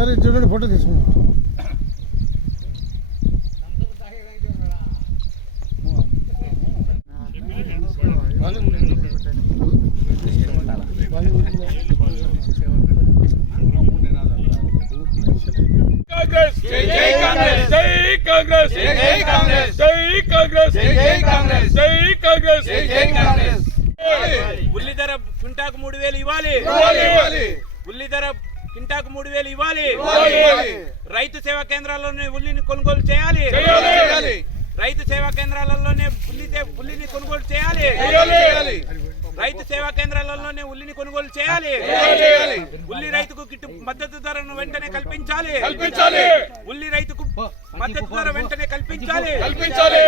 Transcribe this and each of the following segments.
ఒకసారి చూడండి ఫోటో తీసుకున్నాం. కాంగ్రెస్ జై కాంగ్రెస్ జై కాంగ్రెస్. జై జై కాంగ్రెస్. జై కాంగ్రెస్ జై జై కాంగ్రెస్. జై కాంగ్రెస్ జై జై కాంగ్రెస్ ఉల్లి ధర క్వింటాకు మూడు వేలు ఇవ్వాలి. ఇవ్వాలి, ఇవ్వాలి. ఉల్లి ధర క్వింటాకు మూడు వేలు ఇవ్వాలి. రైతు సేవా కేంద్రాల్లోనే ఉల్లిని కొనుగోలు చేయాలి. చేయాలి, చేయాలి. రైతు సేవా కేంద్రాలలోనే ఉల్లి ఉల్లిని కొనుగోలు చేయాలి. చేయాలి, చేయాలి. రైతు సేవా కేంద్రాలలోనే ఉల్లిని కొనుగోలు చేయాలి. ఉల్లి రైతుకు గిట్టు మద్దతు ధరను వెంటనే కల్పించాలి. కల్పించాలి. ఉల్లి రైతుకు మద్దతు ధర వెంటనే కల్పించాలి. కల్పించాలి.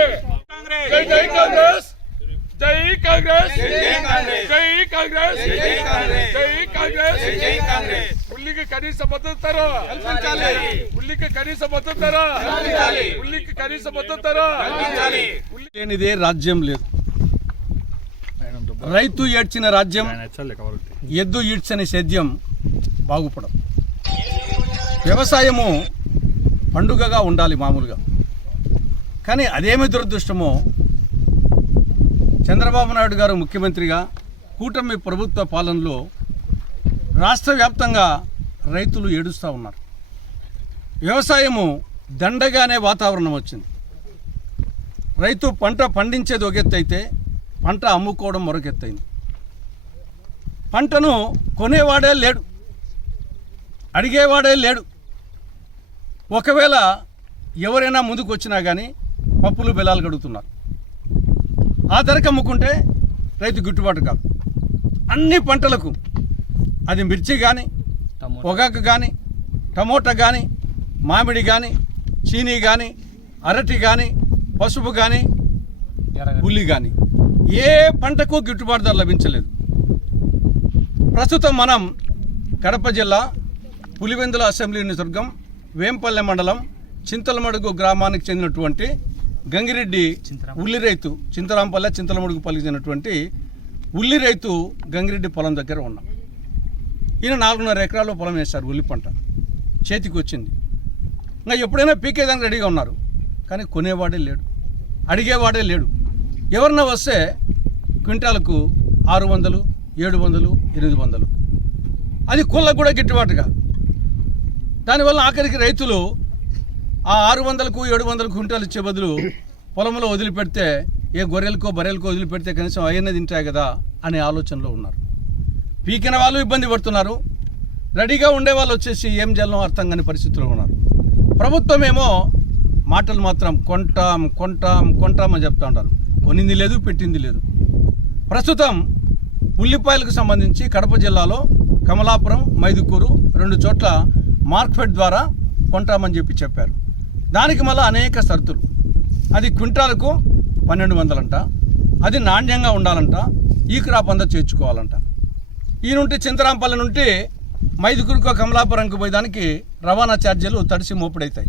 కాంగ్రెస్. జై జై కాంగ్రెస్. జై కాంగ్రెస్. జై జై కాంగ్రెస్. జై కాంగ్రెస్. ఉల్లికి కనీస మద్దతు ధర. ఉల్లికి కనీస మద్దతు ధర. ఉల్లికి కనీస మద్దతు ధర. లేనిదే రాజ్యం లేదు. రైతు ఏడ్చిన రాజ్యం ఎద్దు ఈడ్చని సేద్యం బాగుపడం వ్యవసాయము పండుగగా ఉండాలి మామూలుగా. కానీ అదేమి దురదృష్టమో చంద్రబాబు నాయుడు గారు ముఖ్యమంత్రిగా కూటమి ప్రభుత్వ పాలనలో రాష్ట్ర వ్యాప్తంగా రైతులు ఏడుస్తూ ఉన్నారు. వ్యవసాయము దండగానే వాతావరణం వచ్చింది. రైతు పంట పండించేది ఒక ఎత్తు అయితే పంట అమ్ముకోవడం మరొక పంటను కొనేవాడే లేడు. అడిగేవాడే లేడు. ఒకవేళ ఎవరైనా ముందుకు వచ్చినా కానీ పప్పులు బిలాలు కడుగుతున్నారు. ఆ ధరకు అమ్ముకుంటే రైతు గిట్టుబాటు కాదు. అన్ని పంటలకు అది మిర్చి కానీ పొగాకు కానీ టమోటా కానీ మామిడి కానీ చీనీ కానీ అరటి కానీ పసుపు కానీ ఉల్లి కానీ ఏ పంటకు గిట్టుబాటు ధర లభించలేదు. ప్రస్తుతం మనం కడప జిల్లా పులివెందుల అసెంబ్లీ నియోజకవర్గం వేంపల్లె మండలం చింతలమడుగు గ్రామానికి చెందినటువంటి గంగిరెడ్డి ఉల్లి రైతు చింతరాంపల్లె చింతలమడుగుపల్లికి చెందినటువంటి ఉల్లి రైతు గంగిరెడ్డి పొలం దగ్గర ఉన్నాం. ఈయన నాలుగున్నర ఎకరాల్లో పొలం వేశారు ఉల్లి పంట. చేతికి వచ్చింది. ఇంకా ఎప్పుడైనా పీకేదానికి రెడీగా ఉన్నారు. కానీ కొనేవాడే లేడు. అడిగేవాడే లేడు. ఎవరన్నా వస్తే క్వింటాలకు ఆరు వందలు ఏడు వందలు ఎనిమిది వందలు. అది కుళ్ళకు కూడా గిట్టుబాటుగా. దానివల్ల ఆఖరికి రైతులు ఆ ఆరు వందలకు ఏడు వందల క్వింటాలు ఇచ్చే బదులు పొలంలో వదిలిపెడితే ఏ గొర్రెలకో బర్రెలకో వదిలిపెడితే కనీసం అయ్యనే తింటాయి కదా అనే ఆలోచనలో ఉన్నారు. పీకిన వాళ్ళు ఇబ్బంది పడుతున్నారు. రెడీగా ఉండే వాళ్ళు వచ్చేసి ఏం చేయాలో అర్థం కాని పరిస్థితుల్లో ఉన్నారు. ప్రభుత్వం ఏమో మాటలు మాత్రం కొంటాం కొంటాం కొంటామని అని చెప్తా ఉంటారు. కొనింది లేదు పెట్టింది లేదు. ప్రస్తుతం ఉల్లిపాయలకు సంబంధించి కడప జిల్లాలో కమలాపురం మైదుకూరు రెండు చోట్ల మార్క్ఫెడ్ ద్వారా కొంటామని చెప్పి చెప్పారు. దానికి మళ్ళీ అనేక షరతులు. అది క్వింటాలకు పన్నెండు వందలంట. అది నాణ్యంగా ఉండాలంట. ఈ క్రాప్ అంతా చేర్చుకోవాలంట. ఈ నుండి చింతరాంపల్లి నుండి మైదుకూరుకో కమలాపురంకి పోయేదానికి రవాణా ఛార్జీలు తడిసి మోపుడవుతాయి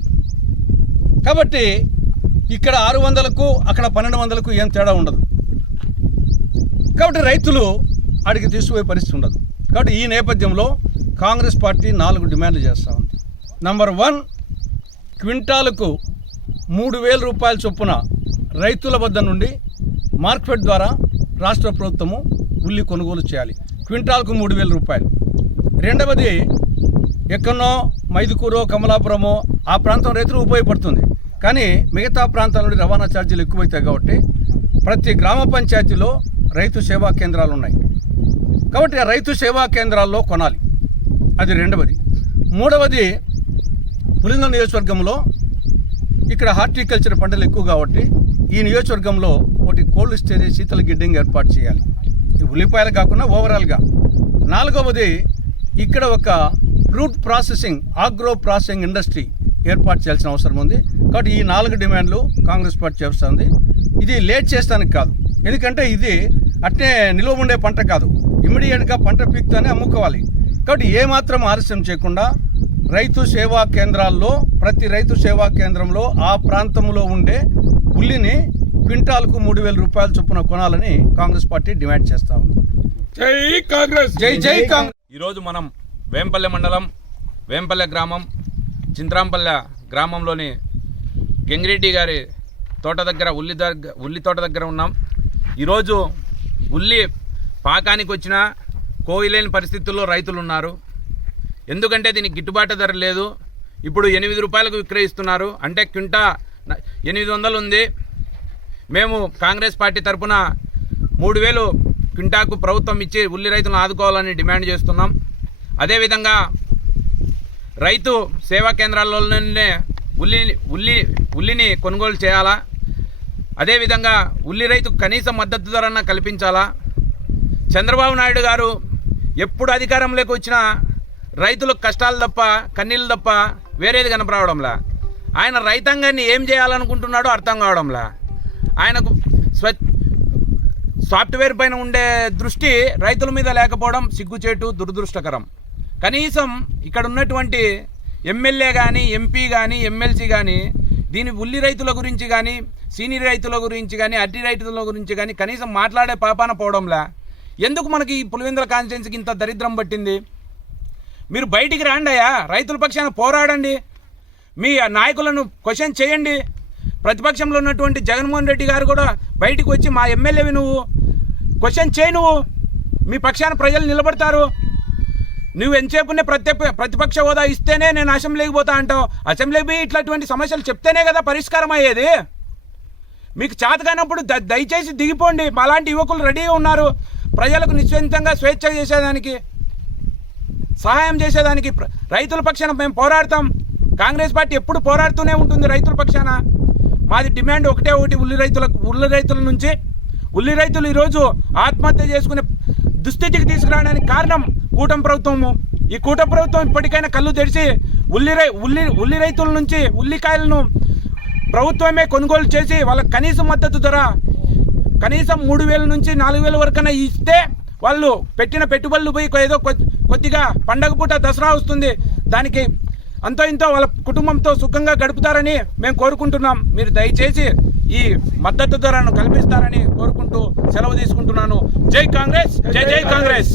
కాబట్టి ఇక్కడ ఆరు వందలకు అక్కడ పన్నెండు వందలకు ఏం తేడా ఉండదు. కాబట్టి రైతులు అడిగి తీసుకుపోయే పరిస్థితి ఉండదు. కాబట్టి ఈ నేపథ్యంలో కాంగ్రెస్ పార్టీ నాలుగు డిమాండ్లు చేస్తూ ఉంది. నంబర్ వన్ క్వింటాలకు మూడు వేల రూపాయల చొప్పున రైతుల వద్ద నుండి మార్కెట్ ద్వారా రాష్ట్ర ప్రభుత్వము ఉల్లి కొనుగోలు చేయాలి. క్వింటాల్కు మూడు వేల రూపాయలు. రెండవది ఎక్కడనో మైదుకూరో కమలాపురమో ఆ ప్రాంతం రైతులు ఉపయోగపడుతుంది. కానీ మిగతా ప్రాంతాల నుండి రవాణా ఛార్జీలు ఎక్కువైతాయి కాబట్టి ప్రతి గ్రామ పంచాయతీలో రైతు సేవా కేంద్రాలు ఉన్నాయి. కాబట్టి ఆ రైతు సేవా కేంద్రాల్లో కొనాలి. అది రెండవది. మూడవది పులింద నియోజకవర్గంలో ఇక్కడ హార్టికల్చర్ పంటలు ఎక్కువ కాబట్టి ఈ నియోజకవర్గంలో ఒకటి కోల్డ్ స్టోరేజ్ శీతల గిడ్డంగి ఏర్పాటు చేయాలి. ఉల్లిపాయలు కాకుండా ఓవరాల్గా. నాలుగవది ఇక్కడ ఒక fruit processing agro processing industry ఏర్పాటు చేయాల్సిన అవసరం ఉంది. కాబట్టి ఈ నాలుగు డిమాండ్లు కాంగ్రెస్ పార్టీ చేస్తుంది ఇది లేట్ చేస్తానికి కాదు. ఎందుకంటే ఇది అట్నే నిలువ ఉండే పంట కాదు. ఇమ్మీడియట్గా పంట పీక్తోనే అమ్ముకోవాలి. కాబట్టి ఏమాత్రం ఆలస్యం చేయకుండా రైతు సేవా కేంద్రాల్లో ప్రతి రైతు సేవా కేంద్రంలో ఆ ప్రాంతంలో ఉండే ఉల్లిని క్వింటాల్కు మూడు వేల రూపాయల చొప్పున కొనాలని కాంగ్రెస్ పార్టీ డిమాండ్ చేస్తా ఉంది. జై కాంగ్రెస్! జై జై కాంగ్రెస్! ఈరోజు మనం వేంపల్లె మండలం వేంపల్లె గ్రామం చింత్రాంపల్లె గ్రామంలోని గంగిరెడ్డి గారి తోట దగ్గర ఉల్లి దగ్గర ఉల్లి తోట దగ్గర ఉన్నాం. ఈరోజు ఉల్లి పాకానికి వచ్చిన కోయిలేని పరిస్థితుల్లో రైతులు ఉన్నారు. ఎందుకంటే దీనికి గిట్టుబాటు ధర లేదు. ఇప్పుడు ఎనిమిది రూపాయలకు విక్రయిస్తున్నారు. అంటే క్వింటా ఎనిమిది వందలు ఉంది. మేము కాంగ్రెస్ పార్టీ తరపున మూడు వేలు క్వింటాకు ప్రభుత్వం ఇచ్చి ఉల్లి రైతులను ఆదుకోవాలని డిమాండ్ చేస్తున్నాం. అదేవిధంగా రైతు సేవా కేంద్రాల్లోనే ఉల్లి ఉల్లి ఉల్లిని కొనుగోలు చేయాలా? అదేవిధంగా ఉల్లి రైతు కనీస మద్దతు ధరన కల్పించాలా? చంద్రబాబు నాయుడు గారు ఎప్పుడు అధికారంలోకి వచ్చినా రైతులకు కష్టాలు తప్ప కన్నీళ్ళు తప్ప వేరేది కనపరావడంలా ఆయన రైతాంగాన్ని ఏం చేయాలనుకుంటున్నాడో అర్థం కావడంలా? ఆయనకు స్వ సాఫ్ట్వేర్ పైన ఉండే దృష్టి రైతుల మీద లేకపోవడం సిగ్గుచేటు దురదృష్టకరం. కనీసం ఇక్కడ ఉన్నటువంటి ఎమ్మెల్యే కానీ ఎంపీ కానీ ఎమ్మెల్సీ కానీ దీని ఉల్లి రైతుల గురించి కానీ సీనియర్ రైతుల గురించి కానీ అడ్డి రైతుల గురించి కానీ కనీసం మాట్లాడే పాపాన పోవడంలా? ఎందుకు మనకి ఈ పులివెందుల కాన్స్టిట్యున్సీకి ఇంత దరిద్రం పట్టింది? మీరు బయటికి రాండయా రైతుల పక్షాన పోరాడండి. మీ నాయకులను క్వశ్చన్ చేయండి. ప్రతిపక్షంలో ఉన్నటువంటి జగన్మోహన్ రెడ్డి గారు కూడా బయటకు వచ్చి మా ఎమ్మెల్యేవి నువ్వు క్వశ్చన్ చేయి నువ్వు మీ పక్షాన ప్రజలు నిలబడతారు. నువ్వు ఎంతసేపునే ప్రతి ప్రతిపక్ష హోదా ఇస్తేనే నేను అసెంబ్లీకి పోతా అంటావు. అసెంబ్లీకి పోయి ఇట్లాంటి సమస్యలు చెప్తేనే కదా పరిష్కారం అయ్యేది. మీకు చేతకానప్పుడు ద దయచేసి దిగిపోండి. అలాంటి యువకులు రెడీగా ఉన్నారు. ప్రజలకు నిశ్చింతంగా స్వేచ్ఛ చేసేదానికి సహాయం చేసేదానికి రైతుల పక్షాన మేము పోరాడతాం. కాంగ్రెస్ పార్టీ ఎప్పుడు పోరాడుతూనే ఉంటుంది రైతుల పక్షాన. మాది డిమాండ్ ఒకటే ఒకటి ఉల్లి రైతులకు ఉల్లి రైతుల నుంచి. ఉల్లి రైతులు ఈరోజు ఆత్మహత్య చేసుకునే దుస్థితికి తీసుకురావడానికి కారణం కూటమి ప్రభుత్వము. ఈ కూటమి ప్రభుత్వం ఇప్పటికైనా కళ్ళు తెరిచి ఉల్లి రై ఉల్లి ఉల్లి రైతుల నుంచి ఉల్లికాయలను ప్రభుత్వమే కొనుగోలు చేసి వాళ్ళకి కనీస మద్దతు ధర కనీసం మూడు వేల నుంచి నాలుగు వేల వరకైనా ఇస్తే వాళ్ళు పెట్టిన పెట్టుబడులు పోయి ఏదో కొద్దిగా పండగ పూట దసరా వస్తుంది. దానికి అంతో ఇంతో వాళ్ళ కుటుంబంతో సుఖంగా గడుపుతారని మేము కోరుకుంటున్నాం. మీరు దయచేసి ఈ మద్దతు ధరను కల్పిస్తారని కోరుకుంటూ సెలవు తీసుకుంటున్నాను. జై కాంగ్రెస్ జై జై కాంగ్రెస్.